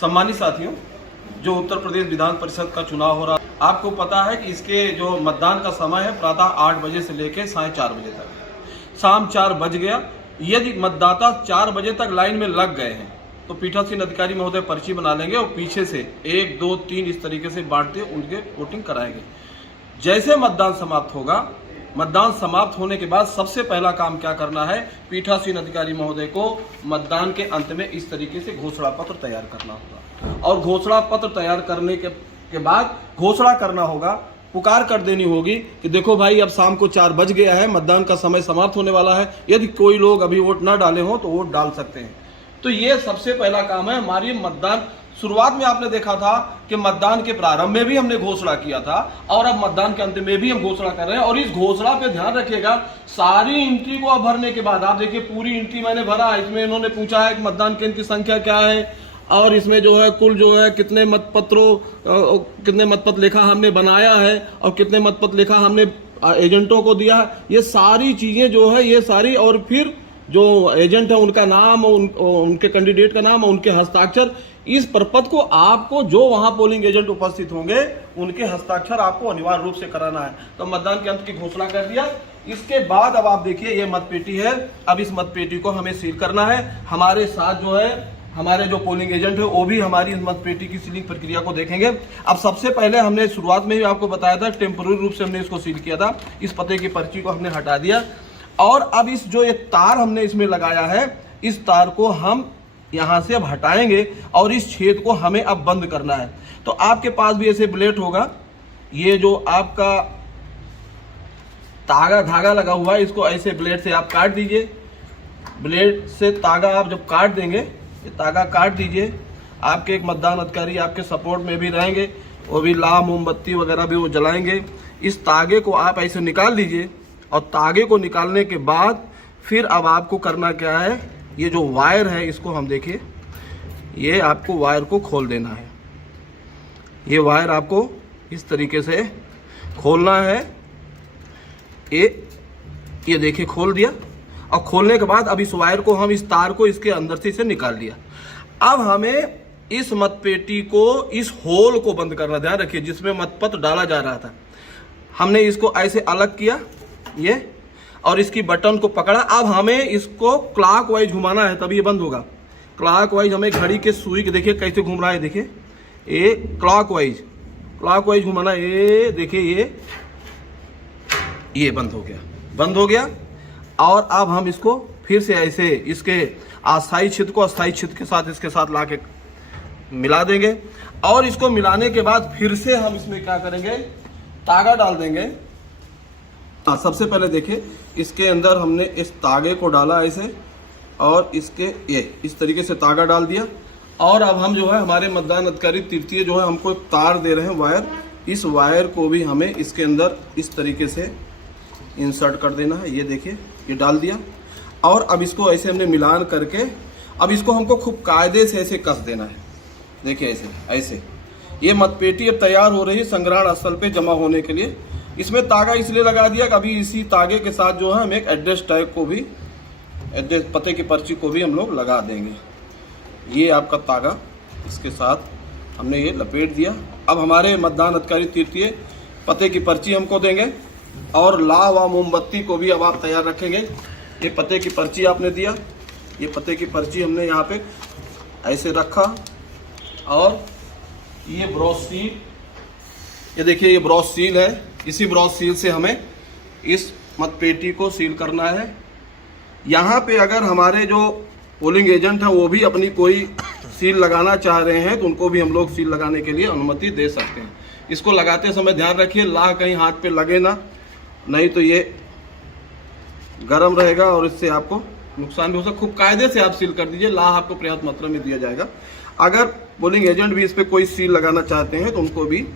सम्मानित साथियों, जो उत्तर प्रदेश विधान परिषद का चुनाव हो रहा है, आपको पता है कि इसके जो मतदान का समय है प्रातः 8 बजे से लेकर साढ़े 4 बजे तक। शाम 4 बज गया, यदि मतदाता 4 बजे तक लाइन में लग गए हैं तो पीठासीन अधिकारी महोदय पर्ची बना लेंगे और पीछे से 1, 2, 3 इस तरीके से बांटते उनके वोटिंग कराएंगे। जैसे मतदान समाप्त होगा, मतदान समाप्त होने के बाद सबसे पहला काम क्या करना है, पीठासीन अधिकारी महोदय को मतदान के अंत में इस तरीके से घोषणा पत्र तैयार करना होगा और घोषणा पत्र तैयार करने के बाद घोषणा करना होगा, पुकार कर देनी होगी कि देखो भाई अब शाम को 4 बज गया है, मतदान का समय समाप्त होने वाला है, यदि कोई लोग अभी वोट ना डाले हो तो वोट डाल सकते हैं। तो ये सबसे पहला काम है हमारी मतदान। शुरुआत में आपने देखा था कि मतदान के प्रारंभ में भी हमने घोषणा किया था और अब मतदान के अंत में भी हम घोषणा कर रहे हैं। और इस घोषणा पे ध्यान रखिएगा, सारी एंट्री को अब भरने के बाद आप देखिए पूरी एंट्री मैंने भरा। इसमें इन्होंने पूछा है कि मतदान केंद्र की संख्या क्या है और इसमें जो है कुल जो है कितने मतपत्र लेखा हमने बनाया है और कितने मतपत्र लेखा हमने एजेंटों को दिया है। ये सारी चीजें जो है ये सारी, और फिर जो एजेंट है उनका नाम, उनके कैंडिडेट का नाम, उनके हस्ताक्षर, इस प्रपत्र को आपको जो वहां पोलिंग एजेंट उपस्थित होंगे उनके हस्ताक्षर आपको अनिवार्य रूप से कराना है। तो मतदान के अंत की घोषणा कर दिया। इसके बाद अब आप देखिए ये मतपेटी है, अब इस मतपेटी को हमें सील करना है। हमारे साथ जो है हमारे जो पोलिंग एजेंट है वो भी हमारी इस मतपेटी की सीलिंग प्रक्रिया को देखेंगे। अब सबसे पहले हमने शुरुआत में ही आपको बताया था, टेम्पोररी रूप से हमने इसको सील किया था। इस पते की पर्ची को हमने हटा दिया और अब इस जो एक तार हमने इसमें लगाया है, इस तार को हम यहां से अब हटाएंगे और इस छेद को हमें अब बंद करना है। तो आपके पास भी ऐसे ब्लेड होगा, ये जो आपका धागा लगा हुआ है, इसको ऐसे ब्लेड से आप काट दीजिए। ब्लेड से तागा आप जब काट देंगे, ये तागा काट दीजिए। आपके एक मतदान अधिकारी आपके सपोर्ट में भी रहेंगे, वो भी लाल मोमबत्ती वगैरह भी वो जलाएंगे। इस तागे को आप ऐसे निकाल लीजिए और तागे को निकालने के बाद फिर अब आपको करना क्या है, ये जो वायर है इसको हम देखिए, ये आपको वायर को खोल देना है। ये वायर आपको इस तरीके से खोलना है। ये देखिए खोल दिया और खोलने के बाद अब इस वायर को हम इस तार को इसके अंदर से इसे निकाल लिया। अब हमें इस मतपेटी को, इस होल को बंद करना। ध्यान रखिए जिसमें मतपत्र डाला जा रहा था, हमने इसको ऐसे अलग किया ये और इसकी बटन को पकड़ा। अब हमें इसको क्लॉकवाइज घुमाना है तभी ये बंद होगा। क्लॉकवाइज हमें घड़ी के सुई के देखिए कैसे घूम रहा है, देखिए ये क्लॉकवाइज घुमाना। ये देखिए ये बंद हो गया। और अब हम इसको फिर से ऐसे इसके अस्थायी छिद्र को अस्थायी छिद्र के साथ इसके साथ ला के मिला देंगे और इसको मिलाने के बाद फिर से हम इसमें क्या करेंगे, तागा डाल देंगे। सबसे पहले देखिए इसके अंदर हमने इस तागे को डाला ऐसे और इसके ये इस तरीके से तागा डाल दिया। और अब हम जो है हमारे मतदान अधिकारी तृतीय जो है हमको एक तार दे रहे हैं वायर, इस वायर को भी हमें इसके अंदर इस तरीके से इंसर्ट कर देना है। ये देखिए ये डाल दिया और अब इसको ऐसे हमने मिलान करके अब इसको हमको खूब कायदे से ऐसे कस देना है। देखिए ऐसे ये मतपेटी अब तैयार हो रही है संग्रहण स्थल पे जमा होने के लिए। इसमें तागा इसलिए लगा दिया कि अभी इसी तागे के साथ जो है हम एक एड्रेस टैग को भी, एड्रेस पते की पर्ची को भी हम लोग लगा देंगे। ये आपका तागा इसके साथ हमने ये लपेट दिया। अब हमारे मतदान अधिकारी तृतीय पते की पर्ची हमको देंगे और लाव व मोमबत्ती को भी अब आप तैयार रखेंगे। ये पते की पर्ची आपने दिया, ये पते की पर्ची हमने यहाँ पे ऐसे रखा और ये ब्रॉस सील, ये देखिए ये ब्रॉस सील है। इसी ब्रॉस सील से हमें इस मतपेटी को सील करना है। यहाँ पे अगर हमारे जो पोलिंग एजेंट हैं वो भी अपनी कोई सील लगाना चाह रहे हैं तो उनको भी हम लोग सील लगाने के लिए अनुमति दे सकते हैं। इसको लगाते समय ध्यान रखिए लाह कहीं हाथ पे लगे ना, नहीं तो ये गर्म रहेगा और इससे आपको नुकसान भी हो सकता। खूब कायदे से आप सील कर दीजिए, लाह आपको पर्याप्त मात्रा में दिया जाएगा। अगर पोलिंग एजेंट भी इस पर कोई सील लगाना चाहते हैं तो उनको भी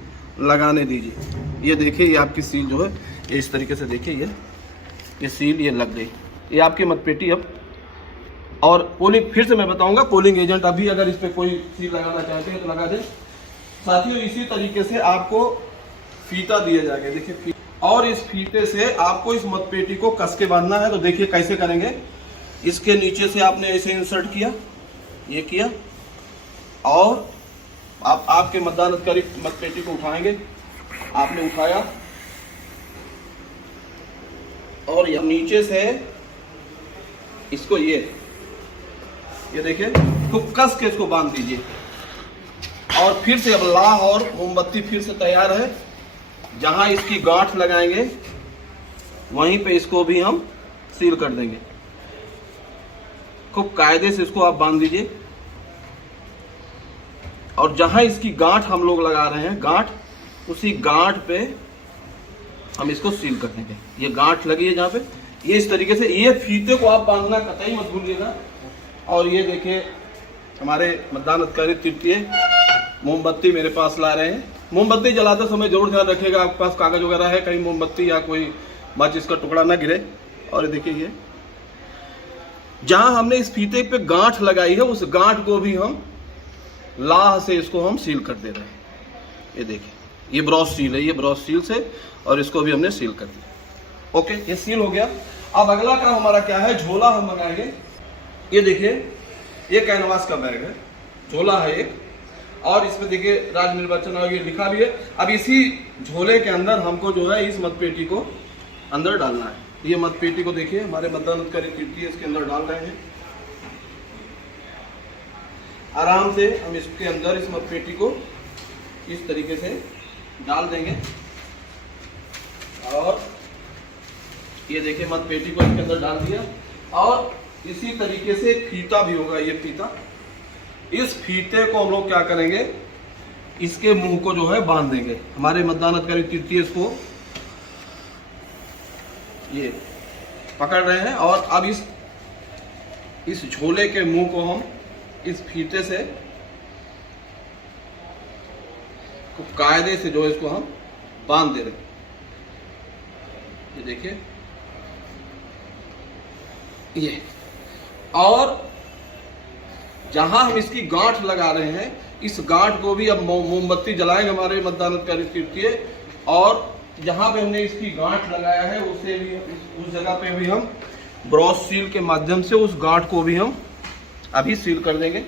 लगाने दीजिए। ये देखिए ये आपकी सील जो है ये इस तरीके से देखिए ये सील ये लग गई, ये आपकी मतपेटी अब। और पोलिंग फिर से मैं बताऊंगा, पोलिंग एजेंट अभी अगर इस पर कोई सील लगाना चाहते हैं तो लगा दें। साथियों इसी तरीके से आपको फीता दिया जाएगा, देखिए और इस फीते से आपको इस मतपेटी को कस के बांधना है। तो देखिए कैसे करेंगे, इसके नीचे से आपने ऐसे इंसर्ट किया, ये किया और आप आपके मतदान अधिकारी मतपेटी को उठाएंगे, आपने उठाया और ये नीचे से इसको ये देखिए खूब कस के इसको बांध दीजिए और फिर से अब लाह और मोमबत्ती फिर से तैयार है। जहां इसकी गांठ लगाएंगे वहीं पे इसको भी हम सील कर देंगे। खूब कायदे से इसको आप बांध दीजिए और जहां इसकी गांठ हम लोग लगा रहे हैं, गांठ, उसी गांठ पे हम इसको सील कर देंगे। ये गांठ लगी है जहां पे, ये इस तरीके से, ये फीते को आप बांधना कतई मत भूलिएगा। और ये देखिए हमारे मतदान अधिकारी तृतीय मोमबत्ती मेरे पास ला रहे हैं। मोमबत्ती जलाते समय जरूर ध्यान रखिएगा आपके पास कागज वगैरह है, कहीं मोमबत्ती या कोई माचिस का टुकड़ा ना गिरे। और देखिए ये जहां हमने इस फीते पे गांठ लगाई है, उस गांठ को भी हम लाह से इसको हम सील कर दे रहे हैं। ये देखिए ये ब्रॉस सील है, ये ब्रॉस सील से, और इसको भी हमने सील कर दिया। ओके, ये सील हो गया। अब अगला काम हमारा क्या है, झोला हम मंगाएंगे। ये देखिए ये कैनवास का बैग है, झोला है एक, और इसमें देखिए राज्य निर्वाचन आयोग ये लिखा भी है। अब इसी झोले के अंदर हमको जो है इस मतपेटी को अंदर डालना है। ये मतपेटी को देखिए हमारे मतदान अधिकारी कीर्ति इसके अंदर डाल रहे हैं। आराम से हम इसके अंदर इस मतपेटी को इस तरीके से डाल देंगे और ये देखिए मतपेटी को इसके अंदर डाल दिया। और इसी तरीके से फीता भी होगा, ये फीता, इस फीते को हम लोग क्या करेंगे, इसके मुंह को जो है बांध देंगे। हमारे मतदान अधिकारी तृतीय इसको ये पकड़ रहे हैं और अब इस झोले के मुंह को हम इस फीते से खूब कायदे से जो इसको हम बांध दे रहे हैं। ये देखिए ये, और जहां हम इसकी गांठ लगा रहे हैं, इस गांठ को भी अब मोमबत्ती जलाएंगे हमारे मतदान अधिकारी तृतीय, और जहां पे हमने इसकी गांठ लगाया है उसे भी, उस जगह पे भी हम ब्रॉस सील के माध्यम से उस गांठ को भी हम अभी सील कर देंगे।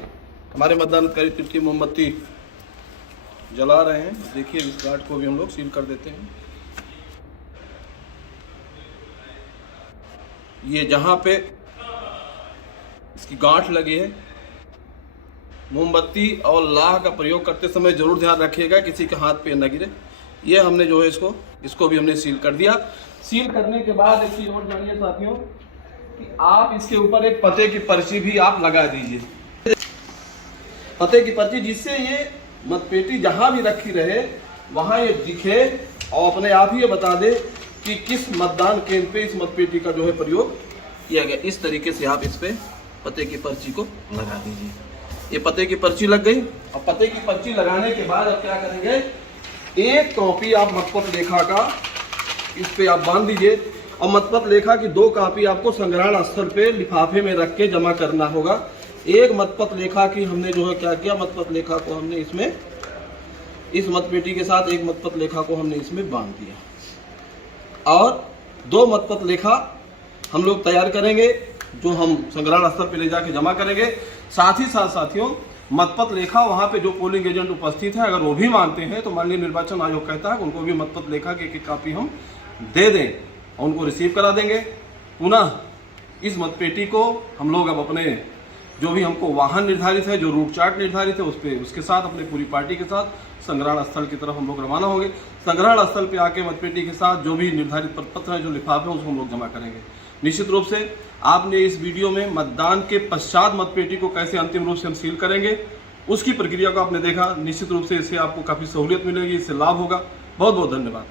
हमारे मतदान अधिकारी तृतीय मोमबत्ती जला रहे हैं, देखिए इस गांठ को भी हम लोग सील कर देते हैं। ये जहां पे इसकी गांठ लगी है, मोमबत्ती और लाह का प्रयोग करते समय जरूर ध्यान रखिएगा किसी के हाथ पे न गिरे। ये हमने जो है इसको भी हमने सील कर दिया। सील करने के बाद एक चीज और जानिए साथियों कि आप इसके ऊपर एक पते की पर्ची भी आप लगा दीजिए, पते की पर्ची, जिससे ये मतपेटी जहां भी रखी रहे वहां ये दिखे और अपने आप ही ये बता दे कि किस मतदान केंद्र पे इस मतपेटी का जो है प्रयोग किया गया। इस तरीके से आप इस पे पते की पर्ची को लगा दीजिए। ये पते की पर्ची लग गई। और पते की पर्ची लगाने के बाद अब क्या करेंगे, एक कॉपी आप मतपत्र लेखा का इस पे आप बांध दीजिए, और मतपत्र लेखा की 2 कॉपी आपको संग्रहण स्थल पे लिफाफे में रख के जमा करना होगा। एक मतपत्र लेखा की हमने जो है क्या किया, मतपत्र लेखा को हमने इसमें, इस मतपेटी के साथ एक मतपत्र लेखा को हमने इसमें बांध दिया, और 2 मतपत्र लेखा हम लोग तैयार करेंगे जो हम संग्रहण स्थल पे ले जाके जमा करेंगे। साथ ही साथ साथियों, मतपत्र लेखा वहां पे जो पोलिंग एजेंट उपस्थित है, अगर वो भी मानते हैं तो माननीय निर्वाचन आयोग कहता है कि उनको भी मतपत्र लेखा की एक कॉपी हम दे दें और उनको रिसीव करा देंगे। पुनः इस मतपेटी को हम लोग अब अपने जो भी हमको वाहन निर्धारित है, जो रूट चार्ट निर्धारित है, उस पर उसके साथ अपने पूरी पार्टी के साथ संग्रहण स्थल की तरफ हम लोग रवाना होंगे। संग्रहण स्थल पे आके मतपेटी के साथ जो भी निर्धारित पत्र है, जो लिफाफे है, उसको हम लोग जमा करेंगे। निश्चित रूप से आपने इस वीडियो में मतदान के पश्चात मतपेटी को कैसे अंतिम रूप से हम सील करेंगे उसकी प्रक्रिया को आपने देखा। निश्चित रूप से इससे आपको काफ़ी सहूलियत मिलेगी, इससे लाभ होगा। बहुत बहुत धन्यवाद।